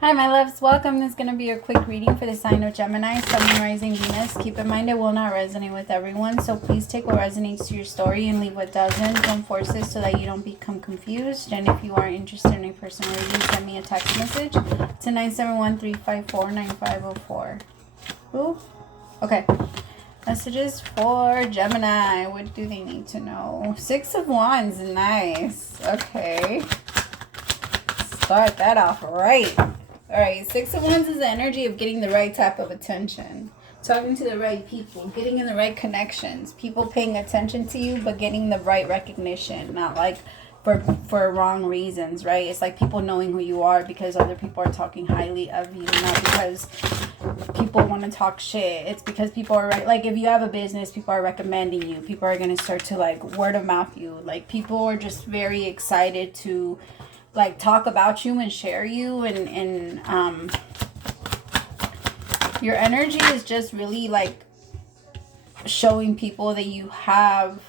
Hi, my loves. Welcome. This is going to be a quick reading for the sign of Gemini, Sun, Moon, Rising, Venus. Keep in mind it will not resonate with everyone, so please take what resonates to your story and leave what doesn't. Don't force it so that you don't become confused. And if you are interested in a personal reading, send me a text message to 971-354-9504. Ooh. Okay. Messages for Gemini. What do they need to know? 6 of Wands. Nice. Okay. Start that off right. Alright, 6 of Wands is the energy of getting the right type of attention. Talking to the right people. Getting in the right connections. People paying attention to you, but getting the right recognition. Not like for wrong reasons, right? It's like people knowing who you are because other people are talking highly of you. Not because people want to talk shit. It's because people are, like, if you have a business, people are recommending you. People are going to start to, like, word of mouth you. Like, people are just very excited to, like, talk about you and share you, and your energy is just really, like, showing people that you have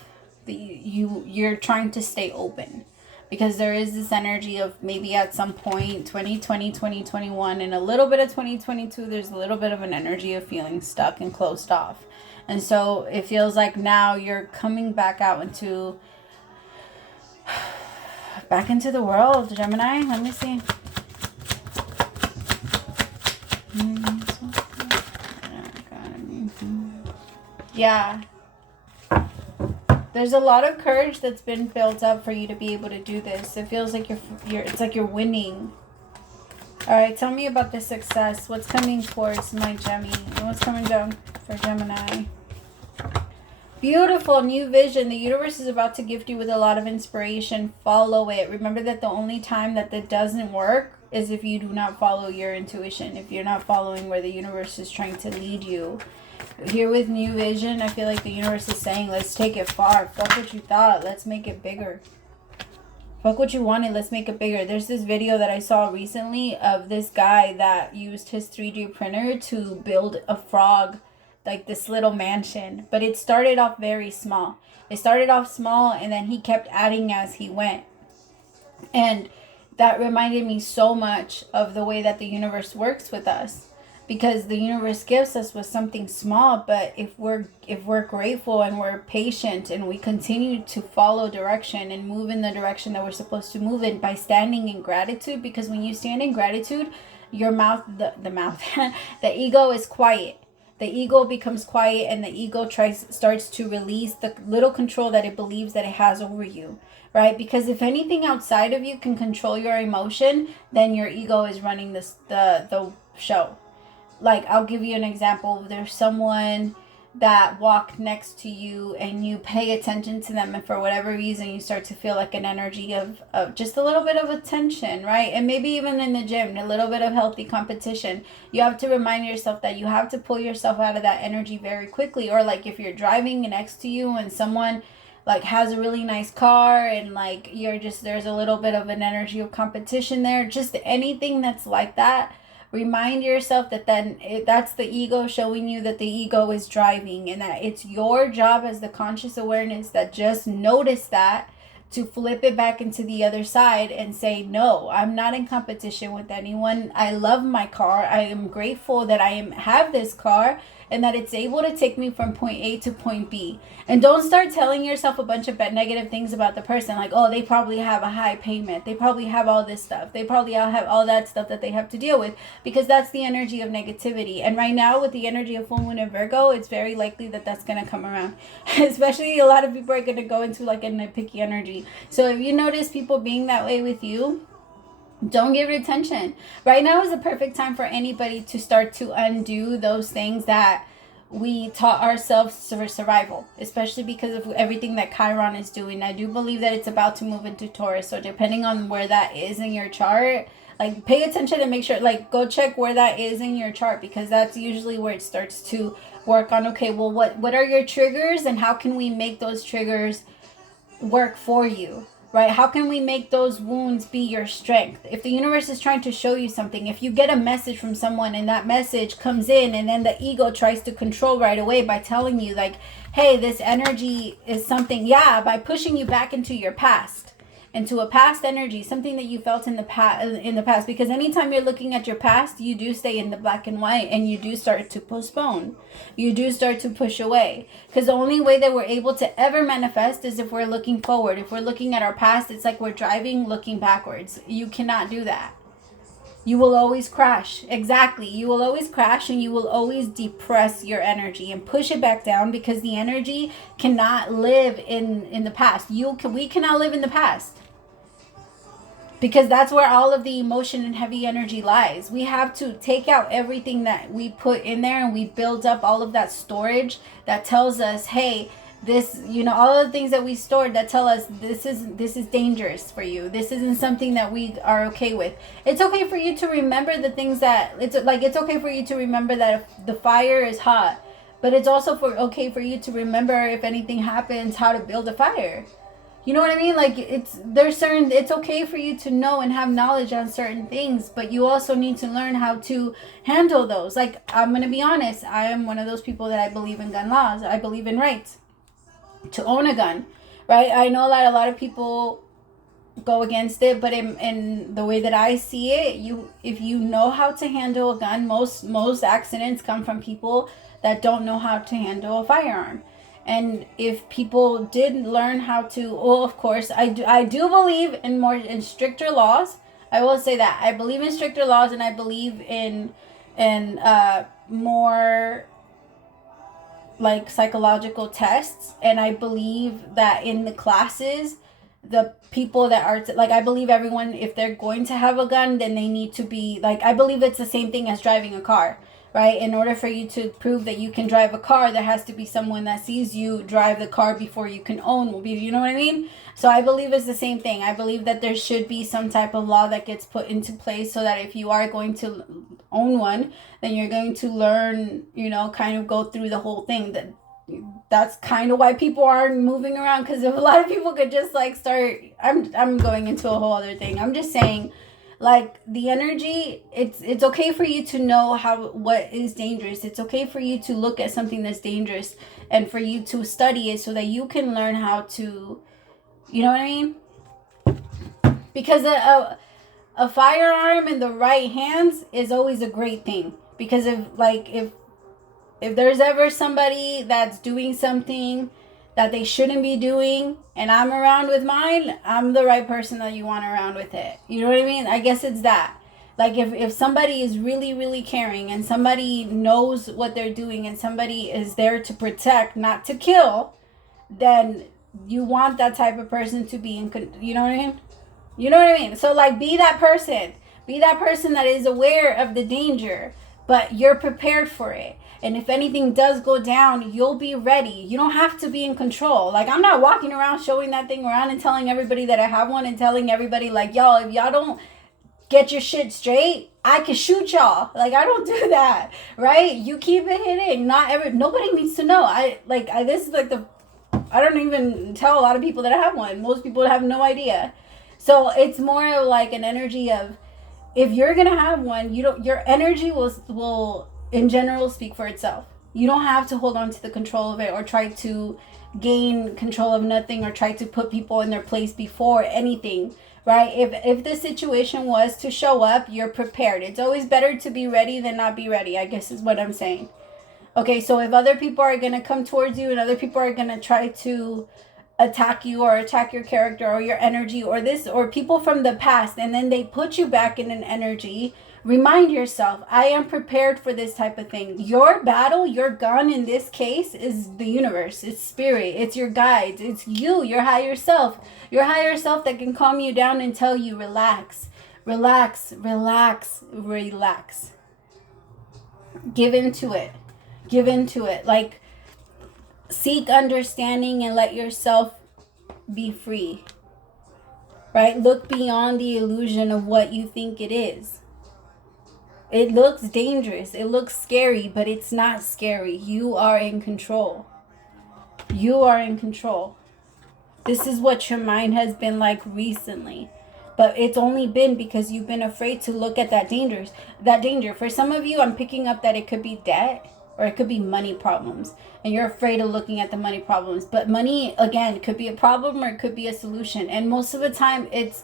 you're trying to stay open, because there is this energy of maybe at some point 2020, 2021, and a little bit of 2022, there's a little bit of an energy of feeling stuck and closed off. And so it feels like now you're coming back out into the world, Gemini. Let me see. Yeah. There's a lot of courage that's been built up for you to be able to do this. It feels like it's like you're winning. All right, tell me about the success. What's coming towards my Gemini? What's coming down for Gemini? Beautiful new vision. The universe is about to gift you with a lot of inspiration. Follow it. Remember that the only time that doesn't work is if you do not follow your intuition. If you're not following where the universe is trying to lead you. Here with new vision, I feel like the universe is saying, let's take it far. Fuck what you thought. Let's make it bigger. Fuck what you wanted. Let's make it bigger. There's this video that I saw recently of this guy that used his 3D printer to build a frog, like this little mansion. But it started off very small. It started off small, and then he kept adding as he went. And that reminded me so much of the way that the universe works with us. Because the universe gives us with something small, but if we're grateful and we're patient and we continue to follow direction and move in the direction that we're supposed to move in by standing in gratitude, because when you stand in gratitude, your mouth, the ego is quiet. The ego becomes quiet, and the ego starts to release the little control that it believes that it has over you, right? Because if anything outside of you can control your emotion, then your ego is running the show. Like, I'll give you an example. There's someone that walked next to you and you pay attention to them, and for whatever reason you start to feel like an energy of just a little bit of attention, right? And maybe even in the gym, a little bit of healthy competition. You have to remind yourself that you have to pull yourself out of that energy very quickly. Or like if you're driving next to you and someone like has a really nice car and like there's a little bit of an energy of competition there, just anything that's like that. Remind yourself that that's the ego showing you that the ego is driving, and that it's your job as the conscious awareness that just notice that to flip it back into the other side and say, no, I'm not in competition with anyone. I love my car. I am grateful that I have this car and that it's able to take me from point A to point B. And don't start telling yourself a bunch of negative things about the person. Like, oh, they probably have a high payment. They probably have all this stuff. They probably all have all that stuff that they have to deal with, because that's the energy of negativity. And right now with the energy of full moon in Virgo, it's very likely that that's going to come around. Especially a lot of people are going to go into like a nitpicky energy. So if you notice people being that way with you, don't give it attention. Right now is the perfect time for anybody to start to undo those things that we taught ourselves for survival, especially because of everything that Chiron is doing. I do believe that it's about to move into Taurus. So depending on where that is in your chart, like pay attention and make sure, like go check where that is in your chart, because that's usually where it starts to work on, okay, well, what are your triggers and how can we make those triggers work for you, right? How can we make those wounds be your strength? If the universe is trying to show you something, if you get a message from someone and that message comes in and then the ego tries to control right away by telling you like, hey, this energy is something, by pushing you back into your past. into a past energy, something that you felt in the past, because anytime you're looking at your past, you do stay in the black and white, and you do start to postpone, you do start to push away, because the only way that we're able to ever manifest is if we're looking forward. If we're looking at our past, it's like we're driving looking backwards. You cannot do that. You will always crash. Exactly. You will always crash, and you will always depress your energy and push it back down, because the energy cannot live in the past. We cannot live in the past, because that's where all of the emotion and heavy energy lies. We have to take out everything that we put in there, and we build up all of that storage that tells us, hey, this, all of the things that we stored that tell us this is dangerous for you. This isn't something that we are okay with. It's okay for you to remember the things that, it's okay for you to remember that if the fire is hot, but it's also okay for you to remember, if anything happens, how to build a fire. You know what I mean? Like, it's okay for you to know and have knowledge on certain things, but you also need to learn how to handle those. Like, I'm going to be honest, I am one of those people that I believe in gun laws. I believe in rights to own a gun, right? I know that a lot of people go against it, but in the way that I see it, if you know how to handle a gun, most accidents come from people that don't know how to handle a firearm. And if people did learn how to, well, of course, I do believe in stricter laws. I will say that I believe in stricter laws, and I believe in more like psychological tests, and I believe that in the classes, the people that are I believe everyone, if they're going to have a gun, then they need to be I believe it's the same thing as driving a car, right? In order for you to prove that you can drive a car, there has to be someone that sees you drive the car before you can own. You know what I mean? So I believe it's the same thing. I believe that there should be some type of law that gets put into place, so that if you are going to own one, then you're going to learn, kind of go through the whole thing. That's kind of why people aren't moving around, because if a lot of people could just start, I'm going into a whole other thing. I'm just saying, the energy, it's okay for you to know what is dangerous. It's okay for you to look at something that's dangerous, and for you to study it, so that you can learn how to, you know what I mean? Because a firearm in the right hands is always a great thing. Because if there's ever somebody that's doing something that they shouldn't be doing, and I'm around with mine, I'm the right person that you want around with it. You know what I mean? I guess it's that. If somebody is really, really caring, and somebody knows what they're doing, and somebody is there to protect, not to kill, then you want that type of person to be you know what I mean? You know what I mean? So be that person. Be that person that is aware of the danger, but you're prepared for it. And if anything does go down, you'll be ready. You don't have to be in control. I'm not walking around showing that thing around and telling everybody that I have one, and telling everybody y'all, if y'all don't get your shit straight, I can shoot y'all. I don't do that, right? You keep it hidden. Nobody needs to know. This is I don't even tell a lot of people that I have one. Most people have no idea. So it's more of an energy of, if you're gonna have one, your energy will in general speak for itself. You don't have to hold on to the control of it, or try to gain control of nothing, or try to put people in their place before anything, right? If the situation was to show up, you're prepared. It's always better to be ready than not be ready, I guess is what I'm saying. Okay, so if other people are going to come towards you, and other people are going to try to attack you, or attack your character, or your energy, or people from the past, and then they put you back in an energy, remind yourself, I am prepared for this type of thing. Your battle, your gun in this case, is the universe. It's spirit. It's your guides. It's you, your higher self. Your higher self that can calm you down and tell you, relax, relax, relax, relax. Give into it. Give into it. Seek understanding and let yourself be free. Right? Look beyond the illusion of what you think it is. It looks dangerous. It looks scary, but it's not scary. You are in control. You are in control. This is what your mind has been like recently. But it's only been because you've been afraid to look at that danger. For some of you, I'm picking up that it could be debt, or it could be money problems, and you're afraid of looking at the money problems. But money, again, could be a problem or it could be a solution. And most of the time, it's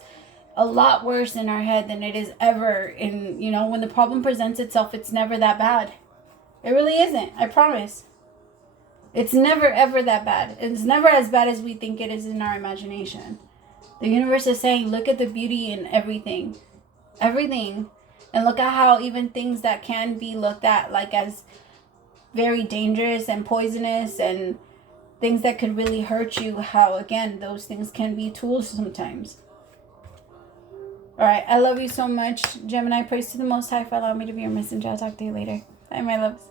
a lot worse in our head than it is ever in, you know, when the problem presents itself, it's never that bad. It really isn't. I promise. It's never ever that bad. It's never as bad as we think it is in our imagination. The universe is saying, look at the beauty in everything. Everything. And look at how even things that can be looked at like as very dangerous and poisonous and things that could really hurt you, how again those things can be tools sometimes. All right, I love you so much, Gemini. Praise to the Most High for allowing me to be your messenger. I'll talk to you later. Bye, my loves.